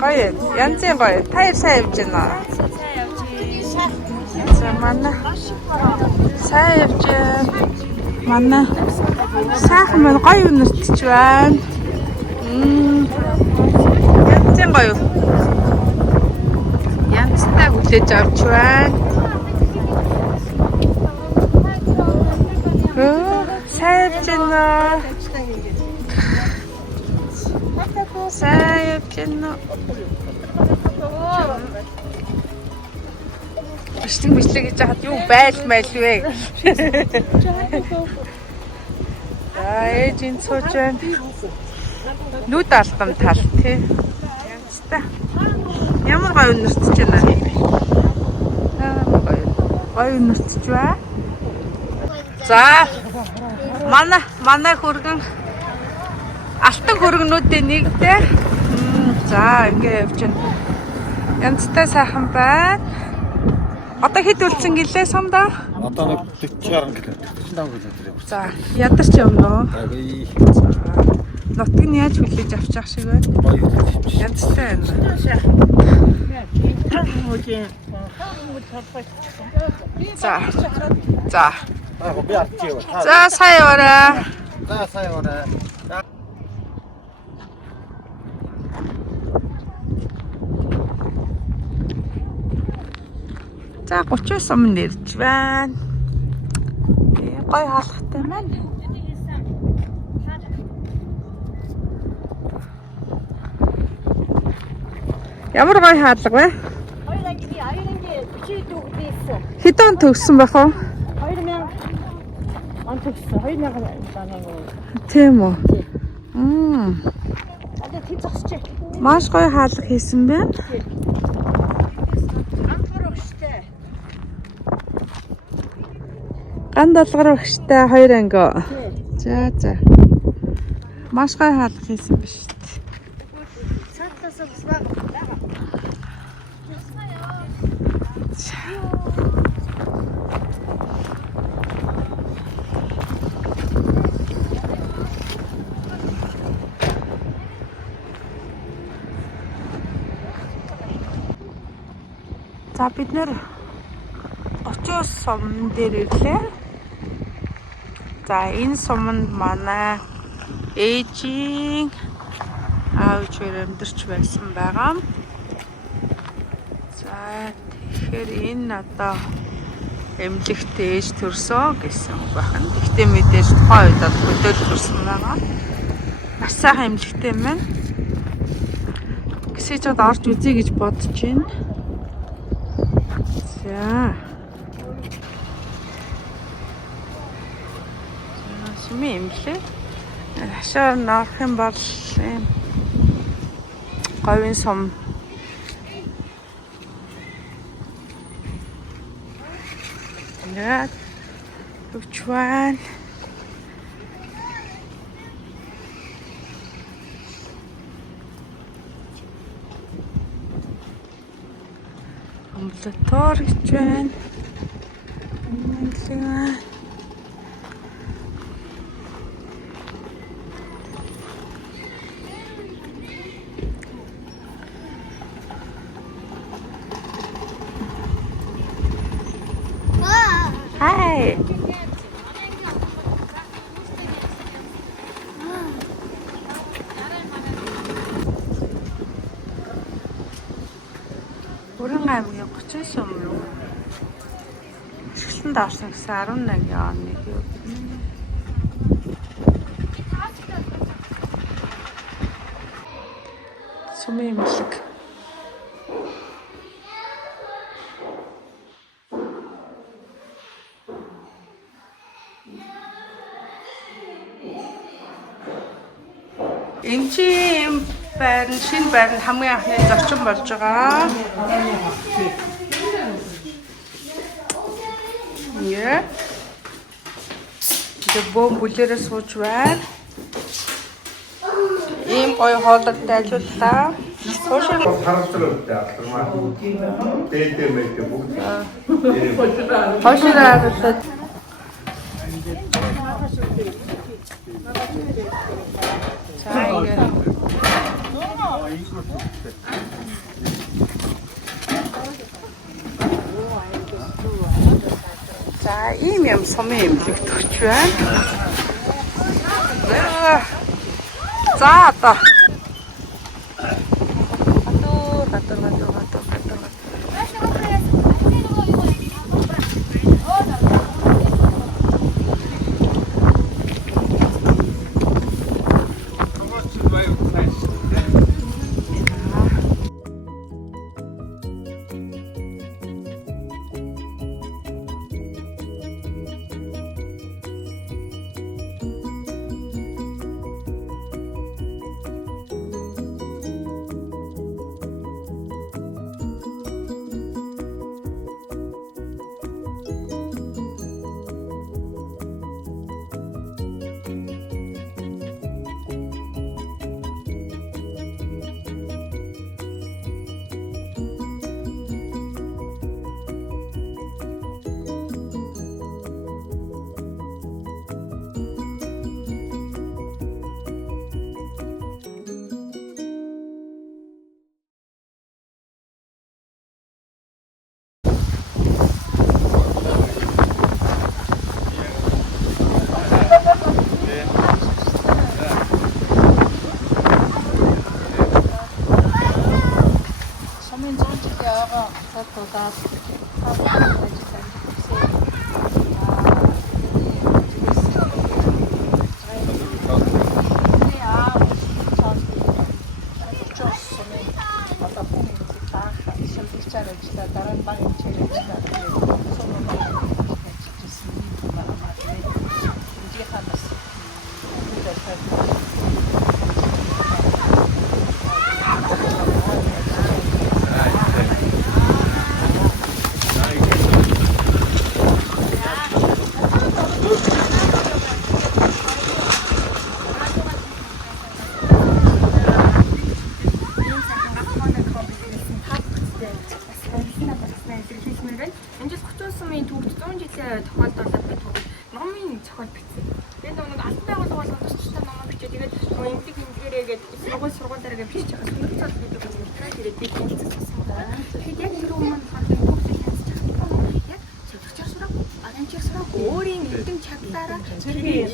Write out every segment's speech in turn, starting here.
гоё. Янзын гоё. Таяр сайн явж байна. За манай сайн явж байна. Манай сайхан мань гоё өнөртч байна. Янзын гоё. Янзтай хүлээж авч байна. Сайн явж байна. Сайн явж байна. Бичлэг гэж хаад юу байлмайл вэ? Ээж энэ сууж байна. Нүд алтан тал тий. Янзтай. Ямар гоё өнөртч байна. Гоё өнөртч байна. За. Манай хөргөн алтан хөргөнүүдийн нэгдээ. За ингэ явж байна. Янзтай сайхан байна. Одоо хэд үлдсэн гэлээ сумдаа? Одоо нэг 40 км. 45 км. За, ядарч явна уу? Нутг нь яаж хүлээж авчих шиг байна? Янзтай байна. За. За, сайн яваарай. За 30 сум нэрж байна. Гой хаалгатай байна. Ямар гой хаалга вэ? Хэдэн төгссөн байх вэ? 2000 он төгссөн. 2000 данаа. Тийм үү? Одоо тий зогсож. Маш гой хаалга хийсэн байна. Ган долгор багштай 2 анги. За. Маш гой хаалга хийсэн биш үү? За бид нэр 30 сум дээр ирлээ. За энэ суманд манай ээжийн аав ээж амьдарч байсан байгаа. За тэгэхээр энэ одоо эмнэлэгтэй ээж төрсөн гэсэн үг байна. Гэхдээ мэдээж тухайн үед хөдөөл төрсөн байгаа. Маш сайхан эмнэлэгтэй юм байна. Гэсэж чад орж үзье гэж бодож байна. За. Сумын эмнэлэг. Хашаар норох юм бол говийн сум. Яа. Төвчвэн. Амбулатори гэж байна. Эмнэлэг. Hi. Бүрэн аймгийн 30 сум руу ашиглалтанд орсон гэсэн 11 оны юу. Сумын эмнэлэг. Энд чинь байр нь шинэ байр нь хамгийн анхны зорчин болж байгаа. Яа. Дэбом бүлэрээ сууж байна. Ийм гоё хоолой дайлууллаа. Суушаа харамсалтай алдармаа. Дээдээ мэйдээ бүгд. Хошираа. За ийм юм сумын имлэг төрч байна. За одоо.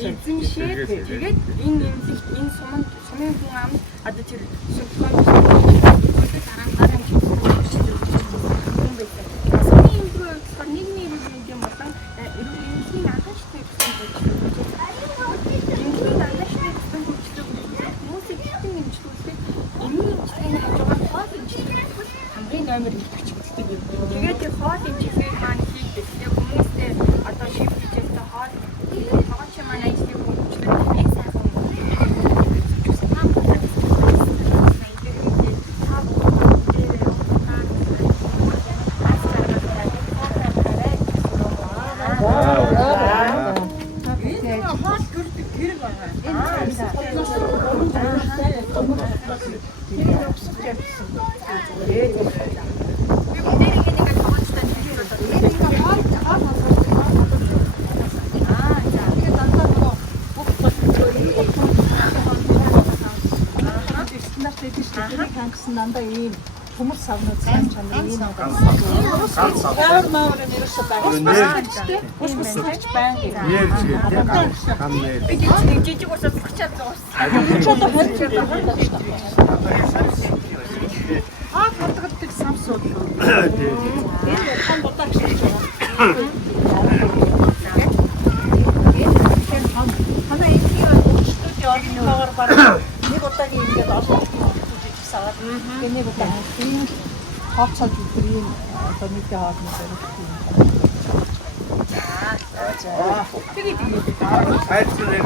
Тэгээд энэ имлэгт энэ сумын хүн ам одоо тэр сумын тэгээд тэр хоол энэ чиглэл маань хийгдэх. Хүмүүстэй одоо шивжиж та хоол хогч маань ажлыг хөгжүүлэх нэг сайхан Нанда ийм хүмүүс савнууд сайн чанар ийм гар маар нэрс байгаа. Хүмүүс савч байна. жижиг усаас хүчээд байгаа. Хатгаддаг самсууд. Энэ хан бодож байна. Хана энэ студио орноор бараг нэг удаагийн ингээд олон саваад гэнэ удаа тийм хооцоод бүрийн одоо нэг хоолны Хайцлын